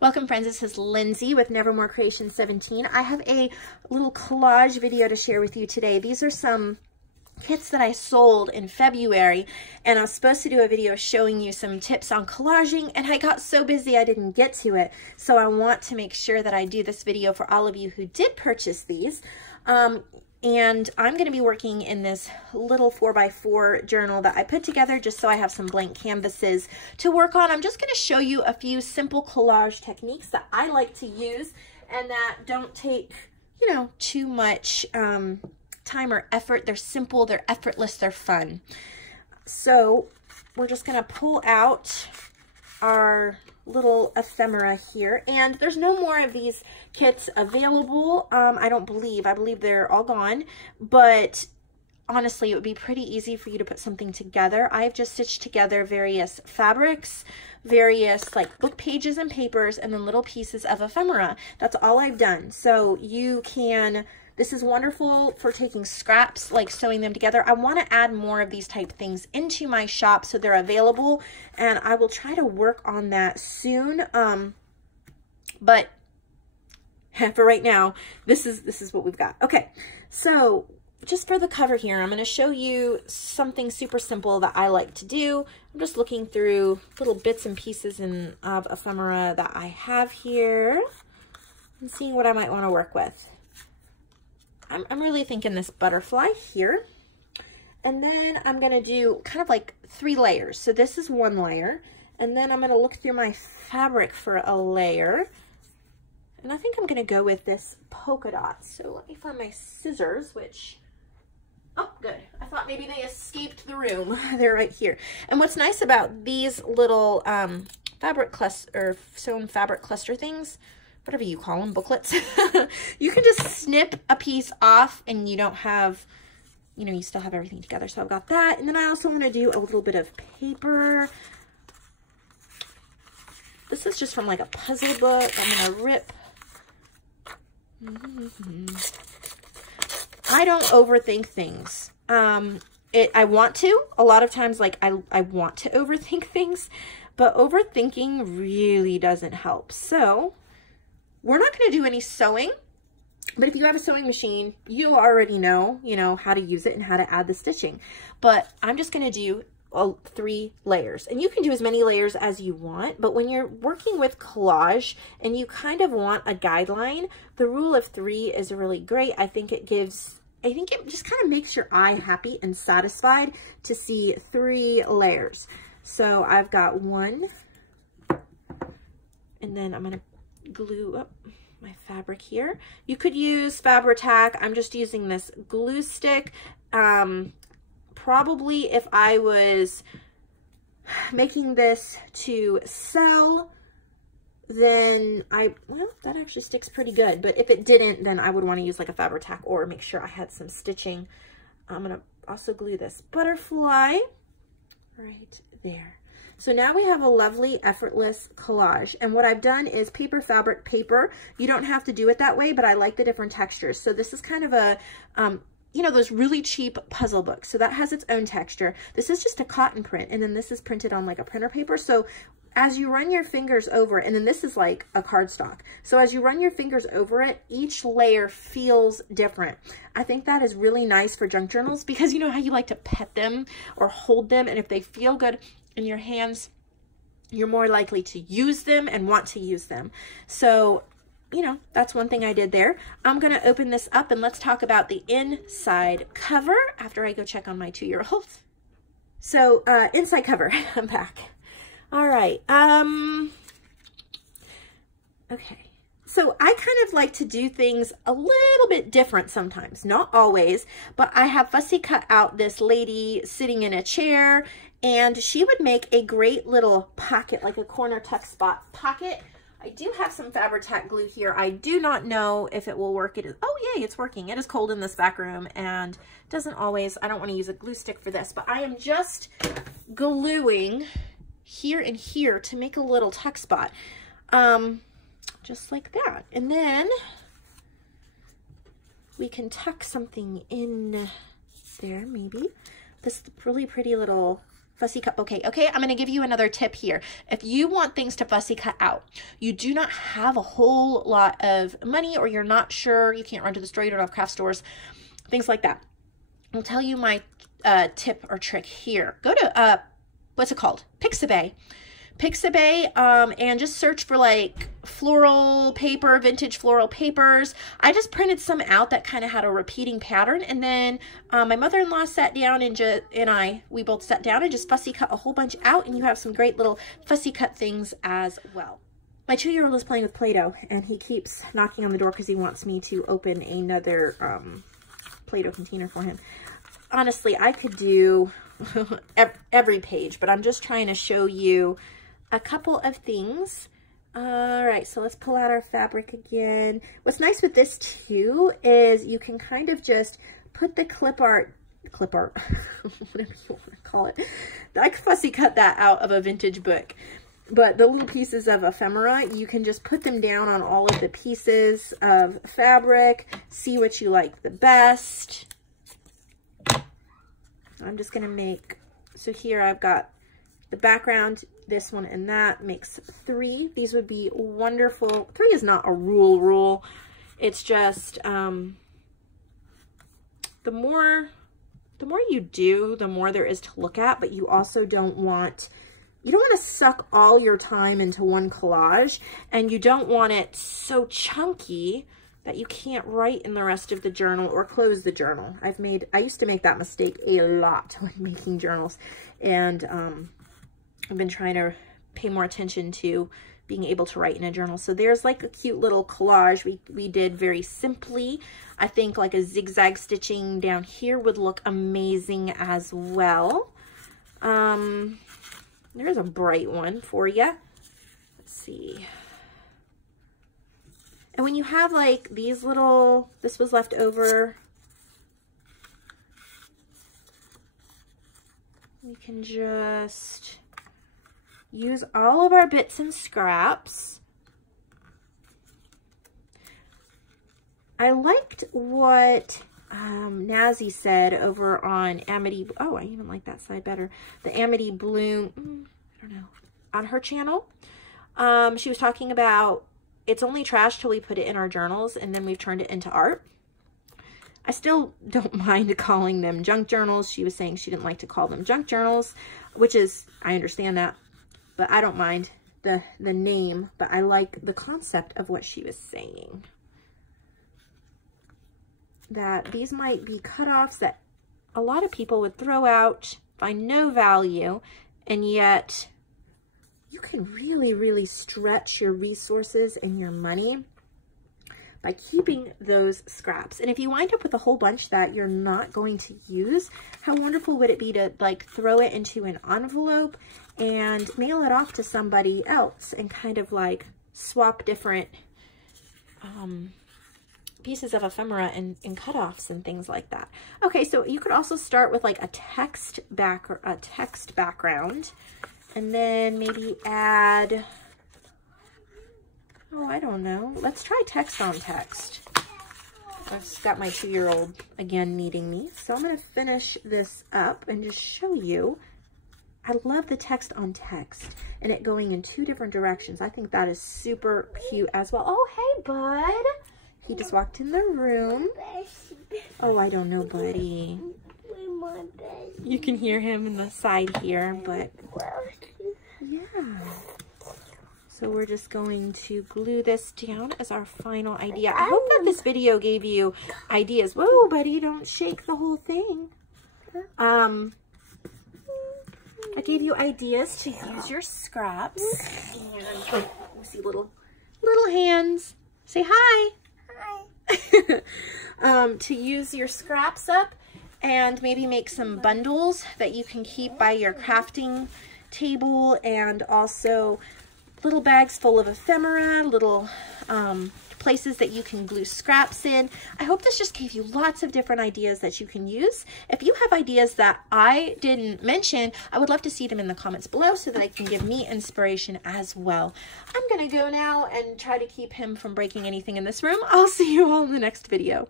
Welcome friends, this is Lindsay with Nevermore Creation 17. I have a little collage video to share with you today. These are some kits that I sold in February, and I was supposed to do a video showing you some tips on collaging, and I got so busy I didn't get to it. So I want to make sure that I do this video for all of you who did purchase these. And I'm going to be working in this little 4x4 journal that I put together just so I have some blank canvases to work on. I'm just going to show you a few simple collage techniques that I like to use and that don't take, you know, too much time or effort. They're simple, they're effortless, they're fun. So we're just going to pull out our little ephemera here, and there's no more of these kits available. I believe they're all gone, but honestly it would be pretty easy for you to put something together. I've just stitched together various fabrics, various like book pages and papers, and then little pieces of ephemera. That's all I've done. So you can, this is wonderful for taking scraps, like sewing them together. I want to add more of these type things into my shop so they're available, and I will try to work on that soon. But for right now, this is what we've got. Okay, so just for the cover here, I'm going to show you something super simple that I like to do. I'm just looking through little bits and pieces of ephemera that I have here and seeing what I might want to work with. I'm really thinking this butterfly here. And then I'm going to do kind of like 3 layers. So this is 1 layer. And then I'm going to look through my fabric for a layer. And I think I'm going to go with this polka dot. So let me find my scissors, which, oh, good. I thought maybe they escaped the room. They're right here. And what's nice about these little fabric cluster, or sewn fabric cluster things, whatever you call them, booklets, you can just snip a piece off and you don't have, you know, you still have everything together. So I've got that. And then I also want to do a little bit of paper. This is just from like a puzzle book. I'm going to rip. I don't overthink things. I want to. A lot of times, like, I want to overthink things, but overthinking really doesn't help. So we're not going to do any sewing, but if you have a sewing machine, you'll already know, how to use it and how to add the stitching. But I'm just going to do 3 layers, and you can do as many layers as you want. But when you're working with collage and you kind of want a guideline, the rule of 3 is really great. I think it just kind of makes your eye happy and satisfied to see 3 layers. So I've got 1, and then I'm going to glue up my fabric here. You could use Fabri-Tac. I'm just using this glue stick. Probably if I was making this to sell, then well, that actually sticks pretty good. But if it didn't, then I would want to use like a Fabri-Tac or make sure I had some stitching. I'm going to also glue this butterfly right there. So now we have a lovely, effortless collage. And what I've done is paper, fabric, paper. You don't have to do it that way, but I like the different textures. So this is kind of a, those really cheap puzzle books. So that has its own texture. This is just a cotton print, and then this is printed on like a printer paper. So as you run your fingers over, and then this is like a cardstock. So as you run your fingers over it, each layer feels different. I think that is really nice for junk journals, because you know how you like to pet them or hold them, and if they feel good in your hands, you're more likely to use them and want to use them. So, that's one thing I did there. I'm going to open this up and let's talk about the inside cover after I go check on my 2-year-old. So, inside cover, I'm back. All right. Okay. So I kind of like to do things a little bit different sometimes, not always, but I have fussy cut out this lady sitting in a chair, and she would make a great little pocket, like a corner tuck spot pocket. I do have some Fabri-Tac glue here. I do not know if it will work. Oh yay, it's working. It is cold in this back room and doesn't always, I don't want to use a glue stick for this, but I am just gluing here and here to make a little tuck spot. Just like that. And then we can tuck something in there, maybe. This really pretty little fussy cut bouquet. Okay, I'm going to give you another tip here. If you want things to fussy cut out, you do not have a whole lot of money, or you're not sure, you can't run to the store, you don't have craft stores, things like that. I'll tell you my tip or trick here. Go to, what's it called? Pixabay. Pixabay, and just search for like floral paper, vintage floral papers. I just printed some out that kind of had a repeating pattern, and then my mother-in-law sat down and we both sat down and just fussy cut a whole bunch out, and you have some great little fussy cut things as well. My 2-year-old is playing with Play-Doh, and he keeps knocking on the door because he wants me to open another Play-Doh container for him. Honestly, I could do every page, but I'm just trying to show you a couple of things. All right, so let's pull out our fabric again. What's nice with this too is you can kind of just put the clip art, whatever you want to call it. I could fussy cut that out of a vintage book. But the little pieces of ephemera, you can just put them down on all of the pieces of fabric, see what you like the best. I'm just gonna make, so here I've got the background, this one and that makes 3. These would be wonderful. 3 is not a rule. It's just, the more you do, the more there is to look at, but you also don't want to suck all your time into one collage, and you don't want it so chunky that you can't write in the rest of the journal or close the journal. I used to make that mistake a lot when making journals, and I've been trying to pay more attention to being able to write in a journal. So there's like a cute little collage we did very simply. I think like a zigzag stitching down here would look amazing as well. There's a bright one for you. Let's see. And when you have like these little, this was left over, we can just use all of our bits and scraps. I liked what Nazi said over on Amity. Oh, I even like that side better. The Amity Bloom, I don't know, on her channel. She was talking about it's only trash till we put it in our journals, and then we've turned it into art. I still don't mind calling them junk journals. She was saying she didn't like to call them junk journals, which is, I understand that, but I don't mind the name, but I like the concept of what she was saying. That these might be cutoffs that a lot of people would throw out, find no value, and yet you can really, really stretch your resources and your money by keeping those scraps. And if you wind up with a whole bunch that you're not going to use, how wonderful would it be to like throw it into an envelope and mail it off to somebody else and kind of like swap different pieces of ephemera and cutoffs and things like that. Okay, so you could also start with like a text background, and then maybe add, oh, I don't know. Let's try text on text. I've got my 2-year-old again needing me. So I'm going to finish this up and just show you. I love the text on text and it going in 2 different directions. I think that is super cute as well. Oh, hey, bud. He just walked in the room. Oh, I don't know, buddy. You can hear him in the side here, but yeah. So we're just going to glue this down as our final idea. I hope that this video gave you ideas. Whoa, buddy, don't shake the whole thing. I gave you ideas to use your scraps. And let's see, little hands. Say hi. Hi. To use your scraps up and maybe make some bundles that you can keep by your crafting table, and also little bags full of ephemera, little places that you can glue scraps in. I hope this just gave you lots of different ideas that you can use. If you have ideas that I didn't mention, I would love to see them in the comments below so that I can give me inspiration as well. I'm gonna go now and try to keep him from breaking anything in this room. I'll see you all in the next video.